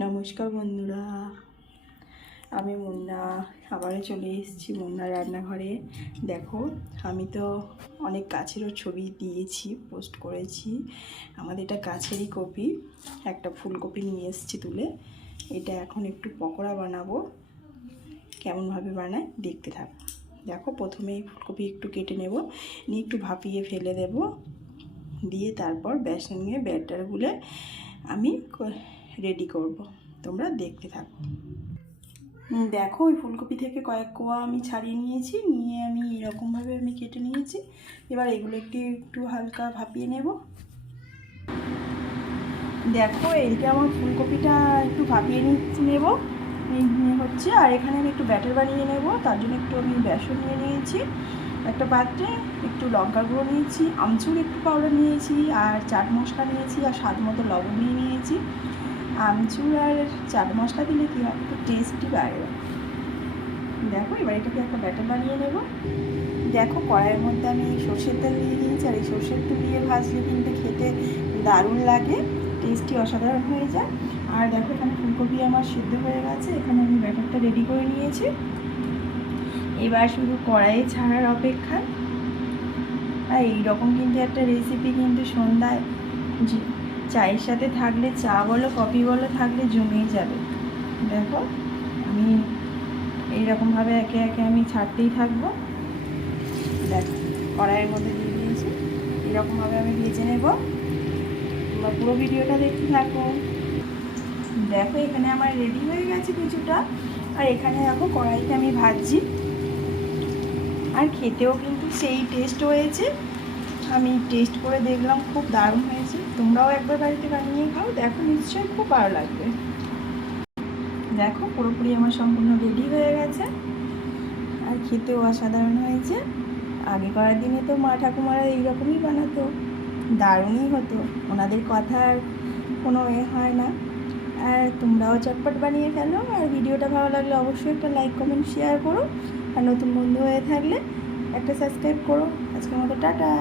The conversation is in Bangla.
নমস্কার বন্ধুরা, আমি মুন্না আবারও চলে এসেছি মুন্নার রান্নাঘরে। দেখো, আমি তো অনেক গাছেরও ছবি দিয়েছি, পোস্ট করেছি। আমাদের এটা গাছেরই কপি, একটা ফুলকপি নিয়ে এসেছি তুলে। এটা এখন একটু পকোড়া বানাবো। কেমনভাবে বানায় দেখতে থাকো। দেখো, প্রথমেই ফুলকপি একটু কেটে নেব, নিয়ে একটু ভাপিয়ে ফেলে দেব, দিয়ে তারপর বেসন নিয়ে ব্যাটার গুলে আমি রেডি করব। তোমরা দেখতে থাকো। দেখো, ওই ফুলকপি থেকে কয়েক কোয়া আমি ছাড়িয়ে নিয়েছি, নিয়ে আমি এরকমভাবে আমি কেটে নিয়েছি। এবার এগুলো একটু হালকা ভাপিয়ে নেব। দেখো, এইটা আমার ফুলকপিটা একটু ভাপিয়ে নেব হচ্ছে। আর এখানে আমি একটু ব্যাটার বানিয়ে নেব, তার জন্য একটু আমি বেসন নিয়ে নিয়েছি একটা পাত্রে, একটু লঙ্কার গুঁড়ো নিয়েছি, আমচুর একটু পাউডার নিয়েছি, আর চাট মশলা নিয়েছি, আর স্বাদ মতো লবণ নিয়েছি। আমচুর আর চাট মশলা দিলে কী হয়, একটু টেস্টি বাড়বে। দেখো, এবার এটাকে একটা ব্যাটার বানিয়ে নেব। দেখো, কড়াইয়ের মধ্যে আমি সর্ষের তেল দিয়ে দিয়েছি, আর এই সর্ষের তেল দিয়ে ভাজলে কিন্তু খেতে দারুণ লাগে, টেস্টি অসাধারণ হয়ে যায়। আর দেখো, এখানে ফুলকপি আমার সিদ্ধ হয়ে গেছে, এখানে আমি ব্যাটারটা রেডি করে নিয়েছি। এবার শুধু কড়াইয়ে ছাড়ার অপেক্ষা। আর এইরকম কিন্তু একটা রেসিপি কিন্তু সন্ধ্যায় চায়ের সাথে থাকলে, চা বলো কফি বলো থাকলে জমেই যাবে। দেখো, আমি এইরকমভাবে একে একে আমি ছাড়তেই থাকবো। দেখো, কড়াইয়ের মধ্যে দিয়ে দিয়েছি, এরকমভাবে আমি ভেজে নেব। তোমরা পুরো ভিডিওটা দেখতে থাকো। দেখো, এখানে আমার রেডি হয়ে গেছে কিছুটা। আর এখানে দেখো, কড়াইতে আমি ভাজছি, আর খেতেও কিন্তু সেই টেস্ট হয়েছে। আমি টেস্ট করে দেখলাম, খুব দারুণ হয়েছে। তোমরাও একবার বাড়িতে বানিয়ে খাও, দেখো নিশ্চয়ই খুব ভালো লাগবে। দেখো, পুরোপুরি আমার সম্পূর্ণ রেডি হয়ে গেছে, আর খেতেও অসাধারণ হয়েছে। আগেকার দিনে তো মা ঠাকুমারা এইরকমই বানাতো, দারুণই হতো, ওনাদের কথা আর কোনো হয় না। আর তোমরাও চটপট বানিয়ে ফেলো। আর ভিডিওটা ভালো লাগলে অবশ্যই একটা লাইক কমেন্ট শেয়ার করো, আর নতুন বন্ধু হয়ে থাকলে একটা সাবস্ক্রাইব করো। আজকের মতো টাটা।